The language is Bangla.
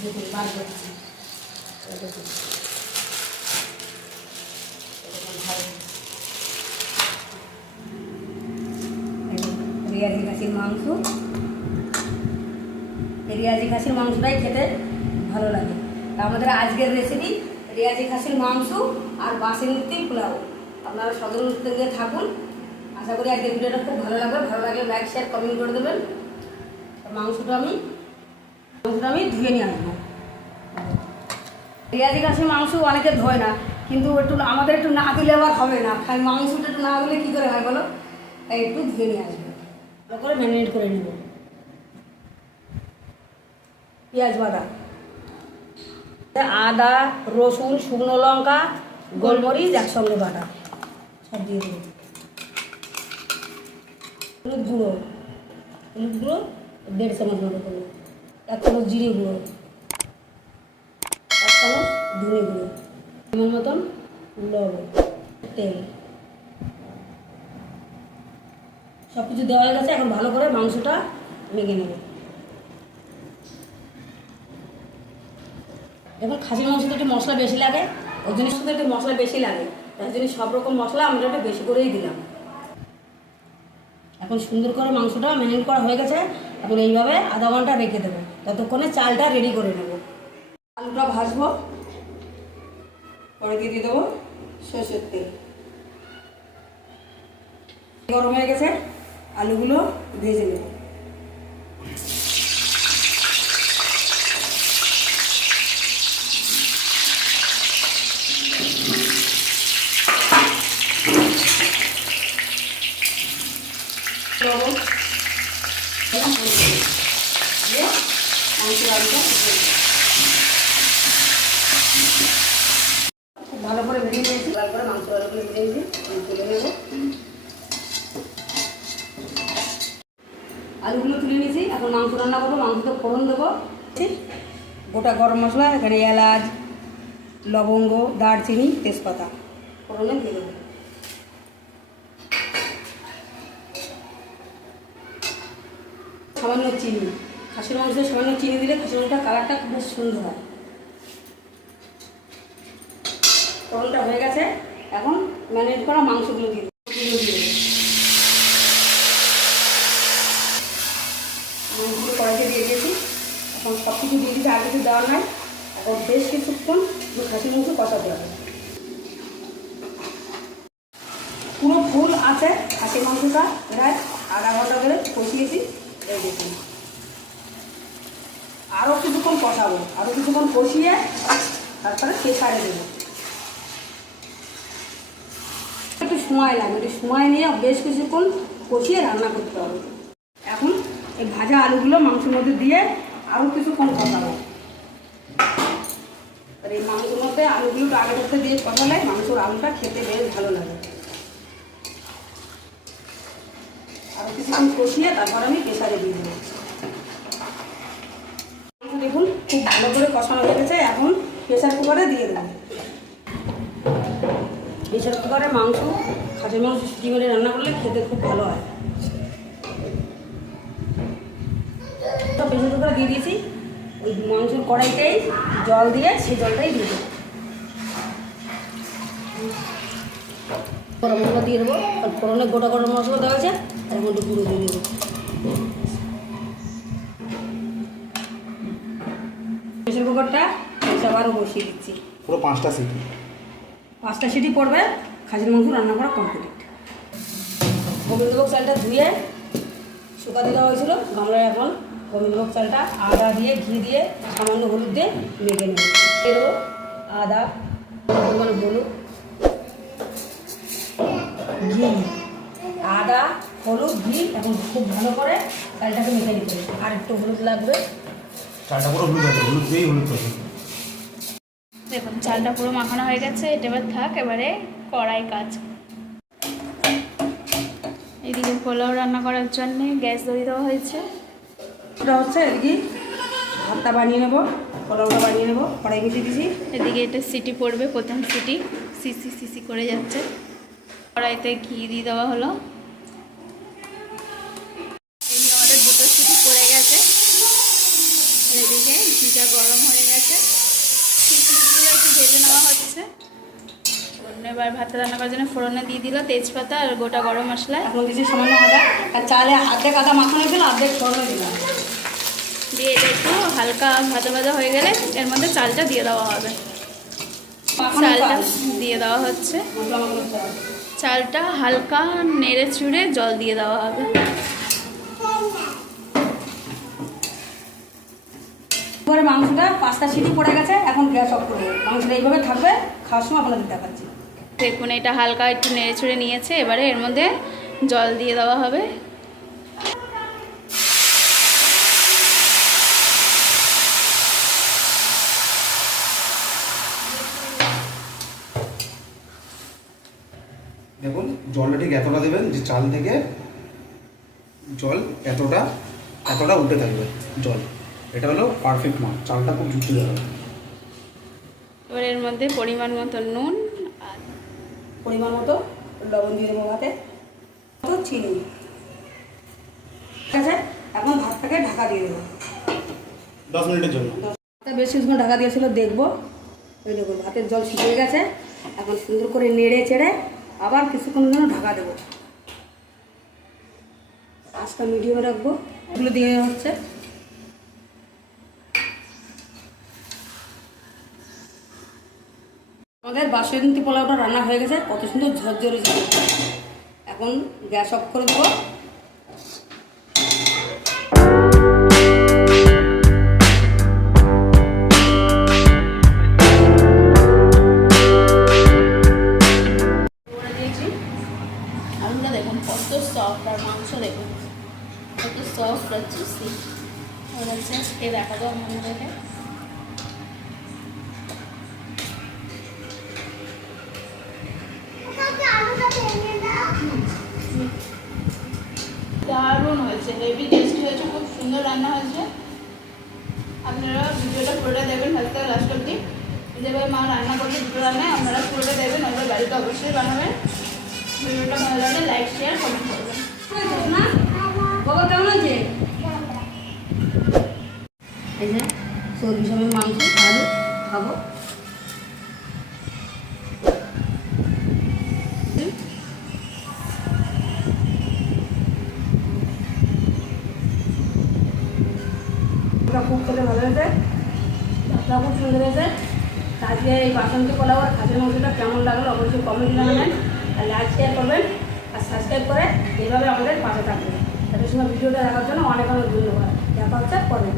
রিয়াজি খাসির মাংস রিয়াজি খাসির মাংসটাই খেতে ভালো লাগে। আমাদের আজকের রেসিপি রিয়াজি খাসির মাংস আর বাসিমতি পোলাও। আপনারা সদর থেকে থাকুন। আশা করি আজকের ভিডিওটা খুব ভালো লাগবে। ভালো লাগলে লাইক শেয়ার কমেন্ট করে দেবেন। মাংসটা আমি মাংসটা আমি ধুয়ে নিয়ে আসব। রিয়াজি খাসির মাংস অনেকে ধোয় না, কিন্তু একটু আমাদের একটু না দিলে আবার হবে না। খাই মাংসটা একটু না দিলে কী করে হয় বলো? তাই একটু ধুয়ে নিয়ে আসব। ভালো করে ম্যারিনেট করে নেব। পেঁয়াজ বাটা। আদা, রসুন, শুকনো লঙ্কা, গোলমরিচ একসঙ্গে বাটা। সব দিয়ে দেবো। হলুদ গুঁড়ো। হলুদ গুঁড়ো দেড় চামচ মতো করব এক চামচ জিরে গুঁড়ো। এক চামচ ধনে গুঁড়ো। এমন মতন লবণ, তেল। সব কিছু দেওয়া হয়ে গেছে, এখন ভালো করে মাংসটা মেখে নেব। এখন খাসির মাংসতে একটু মশলা বেশি লাগে ওই জন্য শুধু একটু মশলা বেশি লাগে। তার জন্য সব রকম মশলা আমরা একটু বেশি করেই দিলাম। এখন সুন্দর করে মাংসটা ম্যারিনেট করা হয়ে গেছে। এখন এইভাবে আধা ঘণ্টা রেখে দেবো। ততক্ষণে চালটা রেডি করে নেব। আলুটা ভাজবো। পরে দিয়ে দিয়ে দেবো সরষের তেল। গরম হয়ে গেছে, আলুগুলো ভেজে নেব লবণ এবং হলুদ দিয়ে মাংসের আলুটা ভেজে নেব। খুব ভালো করে ভেজে নিয়েছি ভালো করে মাংস ভেজে আমি তুলে নেব। আলুগুলো তুলে নিয়েছি, এখন মাংস রান্না করব, মাংসতে ফোড়ন দেবো। ঠিক? গোটা গরম মশলা, এখানে এলাচ, লবঙ্গ, দারচিনি, তেজপাতা। ফোড়নে দিয়ে দেবো। সামান্য চিনি। খাসির মাংসে সামান্য চিনি দিলে খাসির মাংসটা কালারটা খুব সুন্দর হয়। ফোড়নটা হয়ে গেছে। এখন ম্যারিনেট করা মাংসগুলো দিয়ে মাংসগুলো কড়াইতে দিয়ে দিয়েছি। এখন সব কিছু দিয়ে দিতে আর কিছু দেওয়ার নাই। এখন বেশ কিছুক্ষণ খাসির মাংস কষাতে হবে। পুরো ফুল আছে খাসির মাংসটা, প্রায় আধা ঘণ্টা ধরে কষিয়েছি। এই দেখুন। আরও কিছুক্ষণ কষাবো আরও কিছুক্ষণ কষিয়ে তারপরে প্রেসারে দেবো একটু সময় লাগে একটু সময় নিয়ে বেশ কিছুক্ষণ কষিয়ে রান্না করতে হবে। এখন এই ভাজা আলুগুলো মাংসের মধ্যে দিয়ে আরও কিছুক্ষণ কষাবো। আর এই মাংসের মধ্যে আলুগুলো আগে করতে দিয়ে কষালে মাংসর আলুটা খেতে বেশ ভালো লাগে। আরও কিছুক্ষণ কষিয়ে তারপর আমি প্রেসারে দিয়ে দেবো। দেখুন, খুব ভালো করে কষানো হয়ে গেছে, এখন প্রেসার কুকারে দিয়ে দেবো। প্রেসার কুকারে মাংস খাসির মাংস সিটি মেরে রান্না করলে খেতে খুব ভালো হয়। তো প্রেসার কুকারে দিয়ে দিয়েছি। ওই মাংসের কড়াইতেই জল দিয়ে সেই জলটাই দিয়ে দেবো। গরম মশলা দিয়ে দেবো। আর ফোড়নে গোটা গরম মশলা দেওয়া আছে, তার মধ্যে গুঁড়ো দিয়ে দেবো। প্রেসার কুকারটা আবারও বসিয়ে দিচ্ছি। পুরো পাঁচটা সিটি। পাঁচটা সিটি পড়বে খাসির মাংস রান্না করা কমপ্লিট গোবিন্দভোগ চালটা ধুয়ে শুকাতে দেওয়া হয়েছিল, গামলায় এখন গোবিন্দভোগ চালটা আদা দিয়ে, ঘি দিয়ে, সামান্য হলুদ দিয়ে মেখে নেব। দেবো আদা, পরিমাণে হলুদ, ঘি, আদা, হলুদ, ঘি, এখন খুব ভালো করে চালটাকে মেখে নিতে আর একটু হলুদ লাগবে। চারটা পুরো হলুদ হলুদ দিয়েই হলুদ দেখুন চালটা পুরো মাখানো হয়ে গেছে। এটা এবার থাক এবারে কড়াই কাজ। এদিকে পোলাও রান্না করার জন্য গ্যাস ধরিয়ে দেওয়া হয়েছে। ওটা হচ্ছে এদিকে ভাতটা বানিয়ে নেব পোলাওটা বানিয়ে নেব কড়াই বসিয়ে দিয়েছি। এদিকে এটা সিটি পড়বে প্রথম সিটি। সিসি সিসি করে যাচ্ছে। কড়াইতে ঘি দিয়ে দেওয়া হলো। এই আমাদের দুটো সিটি পড়ে গেছে। এদিকে ঘিটা গরম হয়ে গেছে। একটু ভেজে নেওয়া হচ্ছে। ফোড়নে এবার ভাত রান্না করার জন্য ফোড়নে দিয়ে দিল তেজপাতা আর গোটা গরম মশলা। এখন দিচ্ছি সামান্য আদা। আর চালে অর্ধেক আদা মাখানো দিলাম অর্ধেক সরনো দিলাম। দিয়ে এটা একটু হালকা ভাজা ভাজা হয়ে গেলে এর মধ্যে চালটা দিয়ে দেওয়া হবে। চালটা দিয়ে দেওয়া হচ্ছে। চালটা হালকা নেড়ে চুড়ে জল দিয়ে দেওয়া হবে। এবারে মাংসটা পাঁচটা সিটি পড়ে গেছে এখন গ্যাস অফ করব মাংসটা এইভাবে থাকবে খাওয়ার সময় আপনাদের দেখাচ্ছি। দেখুন এটা হালকা একটু নেড়ে ছুড়ে নিয়েছে এবারে এর মধ্যে জল দিয়ে দেওয়া হবে। দেখুন জলটা ঠিক এতটা দেবেন যে চাল থেকে জল এতটা এতটা উঠে থাকবে জল। এটা হলো পারফেক্ট মাছ চালটা খুব জুটে যাবে এবার এর মধ্যে পরিমাণ মতো নুন আর পরিমাণ মতো লবণ দিয়ে দেবো ভাতে মতো চিনি। ঠিক আছে? এখন ভাতটাকে ঢাকা দিয়ে দেবো। দশ মিনিটের জন্য। ভাতটা বেশ কিছুক্ষণ ঢাকা দিয়েছিল দেখব। ওই দেখুন ভাতের জল শুকিয়ে গেছে। এখন সুন্দর করে নেড়ে চেড়ে আবার কিছুক্ষণের জন্য ঢাকা দেবো। আজটা মিডিয়ামে রাখব। এগুলো দিয়ে হচ্ছে আমাদের বাসন্তী পোলাওটা রান্না হয়ে গেছে কত সুন্দর ঝরঝরে এখন গ্যাস অফ করে দেবো। দেখুন, কত সফট আর মাংস দেখুন। কত সফট আর জুসি হচ্ছে খেয়ে দেখা দাও মনে দারুণ হয়েছে। হেভি টেস্টি হয়েছে, খুব সুন্দর রান্না হয়েছে। আপনারা ভিডিওটা পুরোটা দেবেন থেকে লাস্ট অব্দি যেভাবে মা রান্না করলে দুটো রান্নায় আপনারা পুরোটা দেবেন ওদের বাড়িতে অবশ্যই বানাবেন। ভিডিওটা ভালো লাগলে লাইক শেয়ার কমেন্ট করবেন। বাবা, কেমন এই যে সমেত মাংস খাব। খুব খেতে ভালো হয়েছে ভাতটা খুব সুন্দর হয়েছে। আজকে এই বাসন্তী পোলাও আর খাসির মাংসটা কেমন লাগল অবশ্যই কমেন্ট জানাবেন। আর লাইক শেয়ার করবেন। আর সাবস্ক্রাইব করে এইভাবে আমাদের পাশে থাকবেন। এত সময় ভিডিওটা দেখার জন্য অনেক অনেক ধন্যবাদ। দেখা হচ্ছে পরে